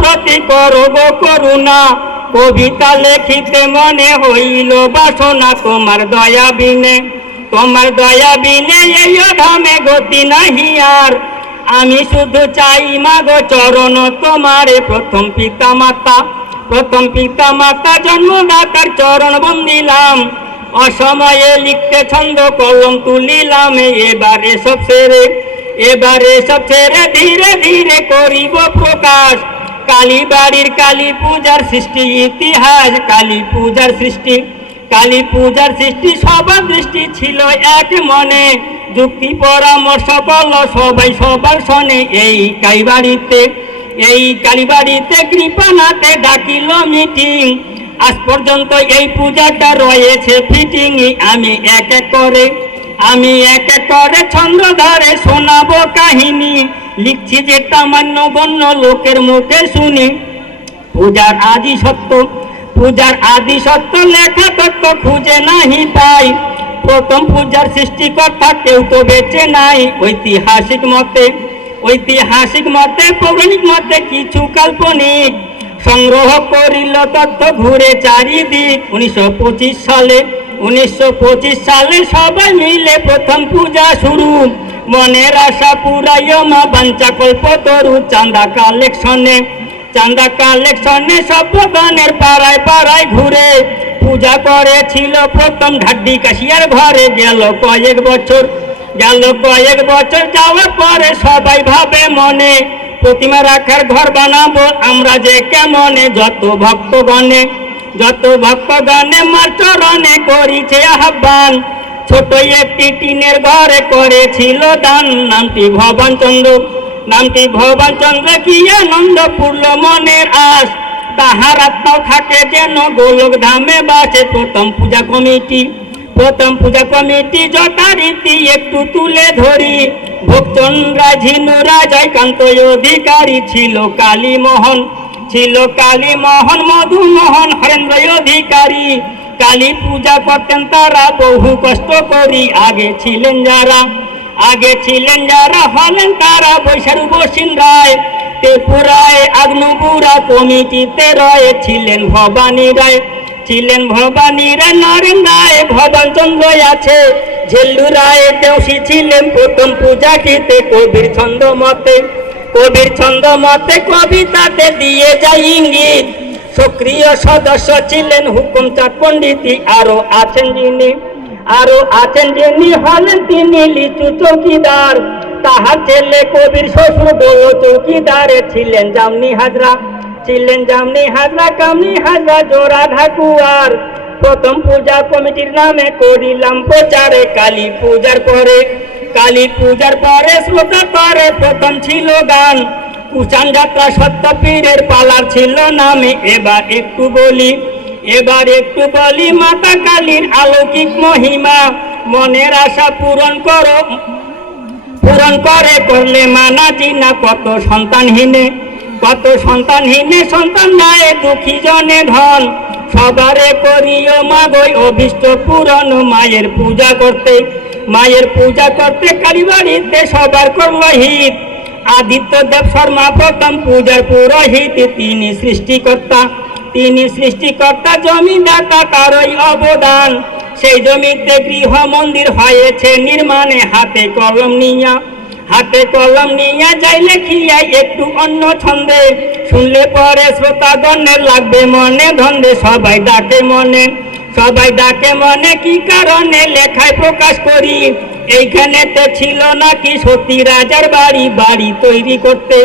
প্রতি করো গো করুণা। কবিতা লেখিতে মনে হইল বাসনা, তোমার দয়া বিনে, তোমার দয়া বিনে এই ধামে গতি নাহি আর। আমি শুধু চাই মাগো চরণ তোমারে, প্রথম পিতা মাতা, প্রথম পিতা মাতা জন্মদাতার চরণ বন্দিলাম। অসময়ে লিখতে ছন্দ কলম তুলিলাম, এবারে সব ছেড়ে, এবারে সব ছেড়ে ধীরে ধীরে করিব প্রকাশ। কালী বাড়ির কালী পূজার সৃষ্টি ইতিহাস, কালী পূজার সৃষ্টি, কালী পূজার সৃষ্টি সবার দৃষ্টি ছিল এক মনে। যুক্তি পরামর্শ বল সবাই সবার শোনে, এই কালীবাড়িতে, এই কালীবাড়িতে কৃপানাথে ডাকিল মিটিং। আজ পর্যন্ত এই পূজাটা রয়েছে ফিটিং। আমি এক এক করে, আমি এক এক করে ছন্দ ধরে শোনাবো কাহিনী। লিখছি যেটা মান্যগণ্য লোকের মুখে শুনি। পূজার আদি সত্য, পূজার আদি সত্য লেখা তত্ত্ব খুঁজে নাহি পাই। প্রথম পূজার সৃষ্টিকর্তা কেউ তো বেঁচে নাই। ঐতিহাসিক মতে, ঐতিহাসিক মতে, পৌরাণিক মতে কিছু কাল্পনিক সংগ্রহ করিল তথ্য ঘুরে চারিদিক। 1925 সালে, 1925 সালে সবাই মিলে প্রথম পূজা শুরু। মনের আশা পুরাইও মা বাঞ্ছা কল্পতরু। চাঁদা কালেকশনে, চাঁদা কালেকশনে সব গানের পাড়ায় পাড়ায় ঘুরে পূজা করেছিল প্রথম ঢাড্ডি কাশিয়ার ঘরে। গেল কয়েক বছর, গেল কয়েক বছর যাওয়ার পরে সবাই ভাবে মনে, প্রতিমা রাখার ঘর বানাবো আমরা যে কেমনে। যত ভক্তগণে, যত ভক্তগণে মার চরণে করিছে আহ্বান। ছোট একটি টিনের ঘরে করেছিল দান। নামটি ভবানচন্দ্র, নামটি ভবানচন্দ্র, কি আনন্দ পূর্ণ মনের আশ। তাহার আত্মাও থাকে যেন গোলক ধামে বাসে। প্রথম পূজা কমিটি, প্রথম পূজা কমিটি যথারীতি একটু তুলে ধরি। ভোগচন্দ্রা, ঝিনুরা, জয়কান্ত অধিকারী, ছিল কালীমোহন, ছিল কালীমোহন, মধুমোহন, হরেন্দ্র অধিকারী। কালী পূজা করতেন তারা বহু কষ্ট করি। আগে ছিলেন যারা, আগে ছিলেন যারা হলেন তারা বৈশারু বসিন রায়, ত্রিপুরায় আগ্নুপুরা কমিটিতে রয়েছিলেন ভবানী রায়, ছিলেন ভবানী রায়, নরেন রায়, ভবানচন্দ্র আছে, ঝেল্লু রায় দেউসি ছিলেন প্রথম পূজাটিতে। কবির ছন্দ মতে, কবির ছন্দ মতে কবিতাতে দিয়ে যায় ইঙ্গিত। সক্রিয় সদস্য ছিলেন হুকুমচাঁদ পণ্ডিতি। আরো আছেন যিনি, আরো আছেন যিনি হলেন তিনি লিচু চৌকিদার। তাহার ছেলে কবির শ্বশুর বড় চৌকিদারে ছিলেন জামনি হাজরা, ছিলেন জামনি হাজরা, কামনি হাজরা, জোড়া ঢাকুয়ার। প্রথম পূজা কমিটির নামে করিলাম প্রচারে। কালী পূজার পরে, কালী পূজার পরে শ্রোতা করে প্রথম ছিল গান। কুষাণ যাত্রা সত্যপীরের পালার ছিল নামে। এবার একটু বলি, এবার একটু বলি মাতা কালীর অলৌকিক মহিমা। মনের আশা পূরণ করো, পূরণ করে করলে মানা জিনা। কত সন্তানহীনে, কত সন্তানহীনে সন্তান দেয় দুঃখী জনে ধন। সবারে করিও মাগই অভীষ্ট পূরণ। মায়ের পূজা করতে, মায়ের পূজা করতে কালীবাড়িতে সবার করল হিত। আদিত্য দেব শর্মা প্রথম পূজার পুরোহিত। তিনি সৃষ্টিকর্তা, তিনি সৃষ্টিকর্তা, জমিদাতা তারই অবদান। সেই জমিতে গৃহ মন্দির হয়েছে নির্মাণে। হাতে কলম নিয়া, হাতে কলম নিয়া যাই লেখিয়া একটু অন্য ছন্দে। শুনলে পরে শ্রোতাগণের লাগবে মনে ধন্দে। সবাই ডাকে মনে, সবাই ডাকে মনে, কি কারণে লেখায় প্রকাশ করি। এইখানেতে ছিল নাকি সতী রাজার বাড়ি। বাড়ি তৈরি করতে,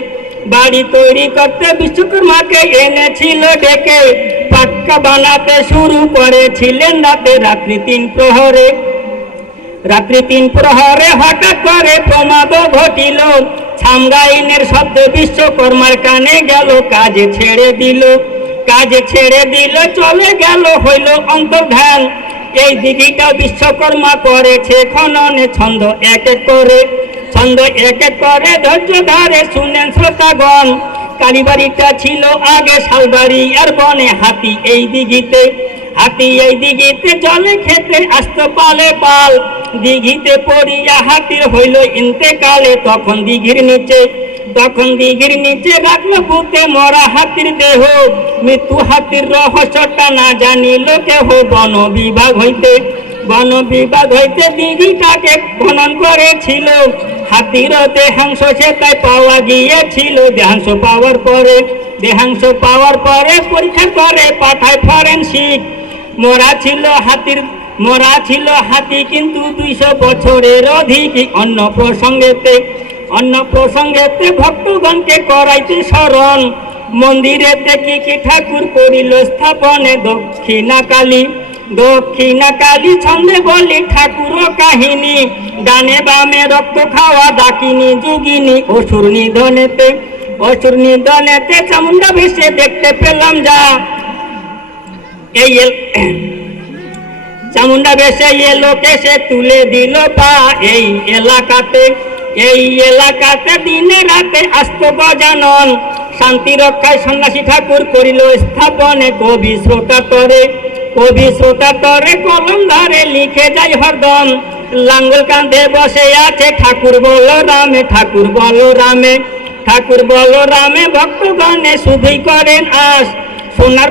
বাড়ি তৈরি করতে বিশ্বকর্মাকে এনেছিল ডেকে। পাক্কা বানাতে শুরু করেছিলেন রাতে। রাত্রি 3 প্রহরে, রাত্রি 3 প্রহরে হঠাৎ করে প্রমাদ ঘটিল। ছামগাইনের শব্দ বিশ্বকর্মার কানে গেল। কাজে ছেড়ে দিল, কাজে ছেড়ে দিল, চলে গেল হইল অন্তর্ধান। এই দিঘিটা বিশ্বকর্মা করেছে খননে। ছন্দ এক এক করে, ছন্দ এক এক করে ধৈর্য ধরে শুনেন শ্রোতাগণ। কালীবাড়িটা ছিল আগে শালবাড়ি আর বনে। হাতি এই দিঘিতে, হাতি এই দিঘিতে জলে খেতে আসত পালে পাল। দিঘিতে পড়িয়া হাতির হইল ইন্তেকালে। তখন দিঘির নিচে, তখন দিঘির নিচে রাখলো পুঁতে মরা হাতির দেহ, মৃত্যু হাতির রহস্যটা না জানিল কেহ। বন বিভাগ হইতে দিঘিটাকে খনন করেছিল, হাতির দেহাংশ সে তাই পাওয়া গিয়েছিল। দেহাংশ পাওয়ার পরে পরীক্ষা করে পাঠায় ফরেনসিক। মরা ছিল হাতি কিন্তু 200 বছরের অধিক। অন্য প্রসঙ্গেতে ভক্তগণকে করাইতে স্মরণ, মন্দিরেতে কি ঠাকুর করিল স্থাপনে। দক্ষিণা কালী ছন্দে বলি ঠাকুর কাহিনী, ডানে বামে রক্ত খাওয়া ডাকিনী যোগিনী। অসুর নিধনেতে চামুন্ডা ভেসে দেখতে পেলাম যা, চামুন্ডা বেশে এলো কেসে তুলে দিল পা। এই এলাকাতে দিনে রাতে আসত গজানন, শান্তি রক্ষায় সন্ন্যাসী ঠাকুর করিল স্থাপনে। কবি শ্রোতা তরে কলম ধারে লিখে যায় হরদম, লাঙ্গল কাঁধে বসে আছে ঠাকুর বল রামে। ভক্তগণে শুধুই করেন আস, সোনার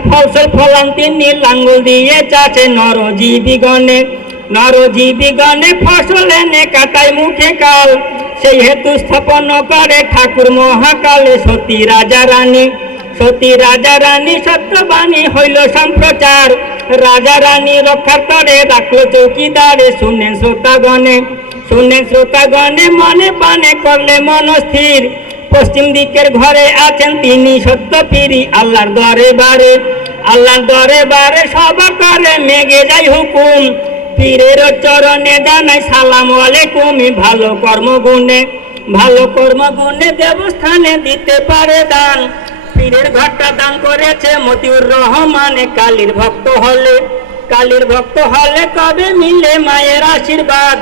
ফলান তিনি লাঙ্গল দিয়ে চাচে। নরজীবিগণে ফসল এনে কাটায় মুখে কাল, সেই হেতু স্থাপন করে ঠাকুর মহাকালে। সতী রাজা রানী সত্যবাণী হইল সম্প্রচার, রাজা রানী রক্ষার তরে রাখলো চৌকিদারে। শুনেন শ্রোতাগণে মনে পানে করলে মনস্থির, পশ্চিম দিকের ঘরে আছেন তিনি সত্যপীরি। আল্লাহর দরবারে সভা করে মেঘে যায় হুকুম, পীরের চরণে জানাই সালাম আলাইকুম। ভালো কর্মগুণে দেবস্থানে দিতে পারে দান, পীরের ঘরটা দান করেছে মতিউর রহমানে। কালীর ভক্ত হলে কবে মিলে মায়ের আশীর্বাদ,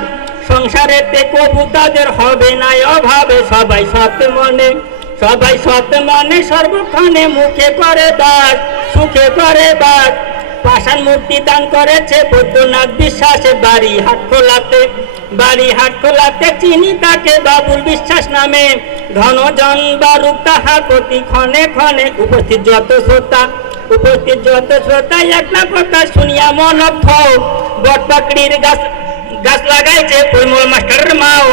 সংসারেতে কবু তাদের হবে না অভাবে। সবাই সৎ মনে সর্বক্ষণে মুখে করে দাস, সুখে করে বাস। পাষাণ মূর্তি দান করেছে বৈদ্যনাথ বিশ্বাসে। বাড়ি হাট খোলাতে চিনি তাকে বাবুল বিশ্বাস নামে, ধনজন বারুক তাহার প্রতি ক্ষণে ক্ষণে। উপস্থিত যত শ্রোতা একটা কথা শুনিয়া মনস্থ, বটপাকড়ির গাছ লাগাইছে পরিমল মাস্টারের মাও।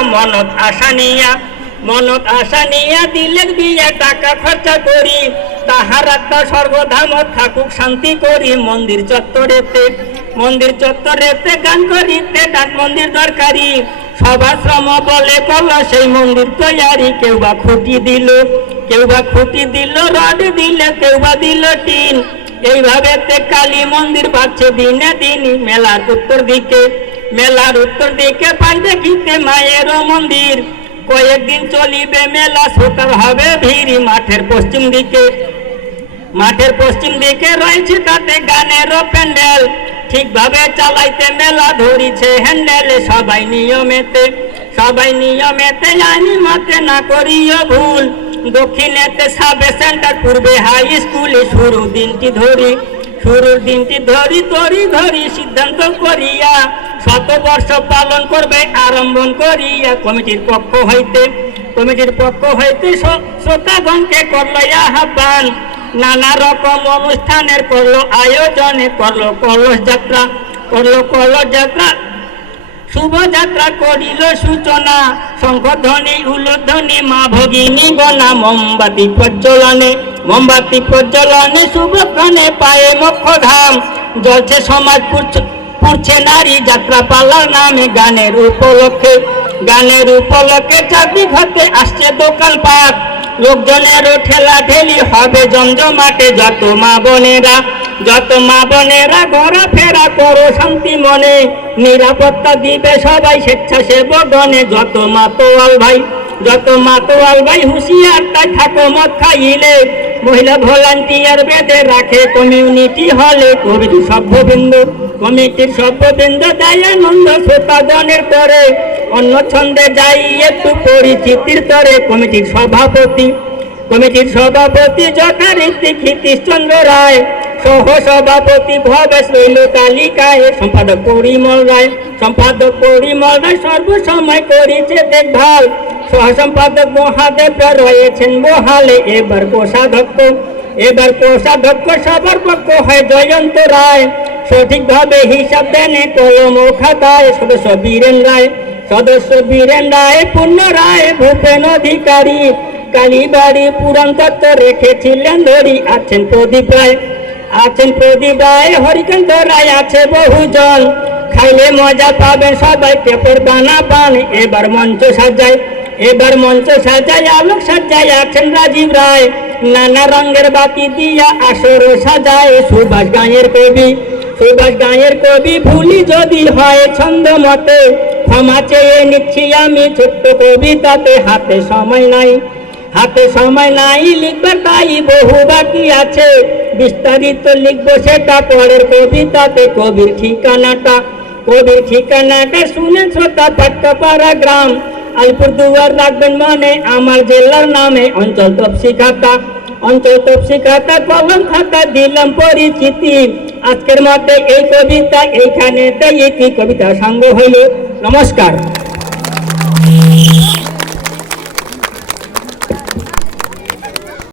মনত আশা নিয়া দিলেন বিয়ে টাকা খরচা করি, তাহার আত্মা সর্বধাম থাকুক শান্তি করি। মন্দির চত্বরেতে গান করিতে ডাক মন্দির দরকারি, সবার শ্রম বলে করল সেই মন্দির তৈয়ারি। কেউ বা খুঁটি দিল রড দিলে, কেউ বা দিল টিন। এইভাবে কালী মন্দির বাড়ছে দিনে দিনই। মেলার উত্তর দিকে পাই দেখিতে মায়ের মন্দির, কয়েকদিন চলিবে মেলা শ্রোতার হবে ভিড়। মাঠের পশ্চিম দিকে রয়েছে তাতে গানের প্যান্ডেল, ঠিকভাবে চালাইতে মেলা ধরিছে হ্যান্ডেলে। সবাই নিয়মেতে আইনি মতে না করিও ভুল, দক্ষিণেতে সাবে সেন্টার, পূর্বে হাই স্কুলে। শুরুর দিনটি ধরি সিদ্ধান্ত করিয়া, 100 বর্ষ পালন করবে আরম্ভন করিয়া। কমিটির পক্ষ হইতে শ্রোতাগণকে করলো আহ্বান, নানা রকম অনুষ্ঠানের করলো আয়োজনে। করলো কলস যাত্রা শুভযাত্রা করিল সূচনা, শঙ্খধ্বনি উলধ্বনি মা ভগিনী গণা। মোমবাতি প্রজ্বলনে শুভক্ষণে পায়ে মোক্ষধাম, জ্বলছে সমাজ পুরছে নারী যাত্রা পালার নামে। গানের উপলক্ষে চারদিক হতে আসছে দোকান পাট, লোকজনেরও ঠেলা ঠেলি হবে জমজমাটে। যত মা বোনেরা ঘোরাফেরা করো শান্তি মনে, নিরাপত্তা দিবে সবাই স্বেচ্ছাসেবক গণে। যত মাতোয়াল ভাই হুঁশিয়ার তাই থাকো মদ খাইলে, মহিলা ভলান্টিয়ার বেঁধে রাখে কমিউনিটি হলে। কমিটির সভ্যবৃন্দ দয়ানন্দ শ্রোতাগণের তরে, অন্য ছন্দে যাই একটু পরিচিতির তরে। কমিটির সভাপতি যথারীতি ক্ষিতীশচন্দ্র রায়, সহ সভাপতি ভবেশ রইল তালিকায়। সম্পাদক পরিমল রায় সর্বসময় করিছে দেখভাল, সহসম্পাদক মহাদেব রয়েছেন বহালে। এবার কোষাধ্যক্ষ সবার পক্ষ হয় জয়ন্ত রায়। সঠিকভাবে হিসাব দেন কলম ও খাতায় সদস্য বীরেন রায়, পূর্ণ রায়, ভূপেন অধিকারী, কালীবাড়ি পুরাণ তত্ত্ব রেখেছিলেন ধরি। আছেন প্রদীপ রায়, হরিকান্ত রায়, আছে বহুজন। খাইলে মজা পাবেন সবাই, পেপর দানা পান। এবার মঞ্চ সাজায় আলোক সাজায় আছেন রাজীব রায়। নানা রঙের বাতি দিয়া আসর সাজায় সুভাষ গাঁয়ের কবি। ভুলি যদি হয় ছন্দ মতে, ক্ষমা চেয়ে নিচ্ছি আমি ছোট্ট কবিতাতে। হাতে সময় নাই লিখবার, তাই বহু বাকি আছে। বিস্তারিত লিখবো সেটা পরের কবিতাতে। কবির ঠিকানাটা শুনে শ্রোতা পাট্টাপাড়া গ্রাম, আলিপুরদুয়ার রাখবেন মনে আমার জেলার নামে। অঞ্চল তপসি খাতা কলম খাতা দিলাম পরিচিতি। আজকের মতে এই কবিতা এইখানে কবিতা সঙ্গ হইল। নমস্কার।